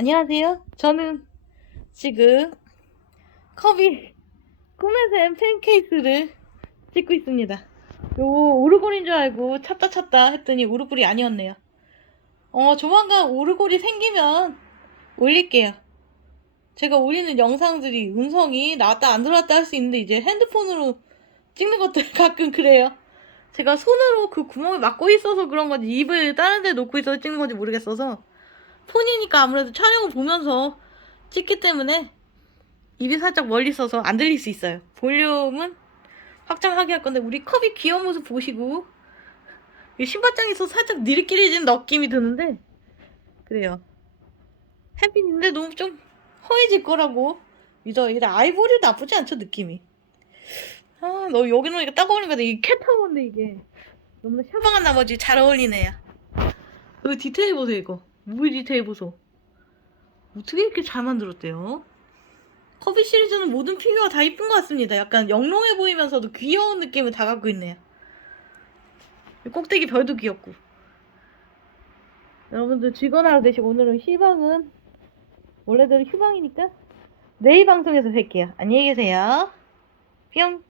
안녕하세요. 저는 지금 커비 꿈의 샘 팬케이스를 찍고 있습니다. 요거 오르골인 줄 알고 찾다 찾다 했더니 오르골이 아니었네요. 어, 조만간 오르골이 생기면 올릴게요. 제가 올리는 영상들이 음성이 나왔다 안 들어왔다 할 수 있는데 이제 핸드폰으로 찍는 것들 가끔 그래요. 제가 손으로 그 구멍을 막고 있어서 그런 건지 입을 다른 데 놓고 있어서 찍는 건지 모르겠어서 폰이니까 아무래도 촬영을 보면서 찍기 때문에 입이 살짝 멀리 있어서 안 들릴 수 있어요. 볼륨은 확장하게 할 건데 우리 컵이 귀여운 모습 보시고 이 신발장에서 살짝 느릿길해진 느낌이 드는데 그래요. 햇빛인데 너무 좀 허해질 거라고 믿어요. 근데 아이보리 나쁘지 않죠 느낌이. 아, 너 여기 놓으니까 딱 어울리니까 이게 캣타워인데 이게 너무나 샤방한 나머지 잘 어울리네요. 여기 디테일 보세요 이거. 무비 디테일 보소. 어떻게 이렇게 잘 만들었대요? 커비 시리즈는 모든 피규어가 다 이쁜 것 같습니다. 약간 영롱해 보이면서도 귀여운 느낌을 다 갖고 있네요. 이 꼭대기 별도 귀엽고. 여러분들 즐거운 하루 되시고 오늘은 휴방은 원래대로 휴방이니까 내일 방송에서 뵐게요. 안녕히 계세요. 뿅.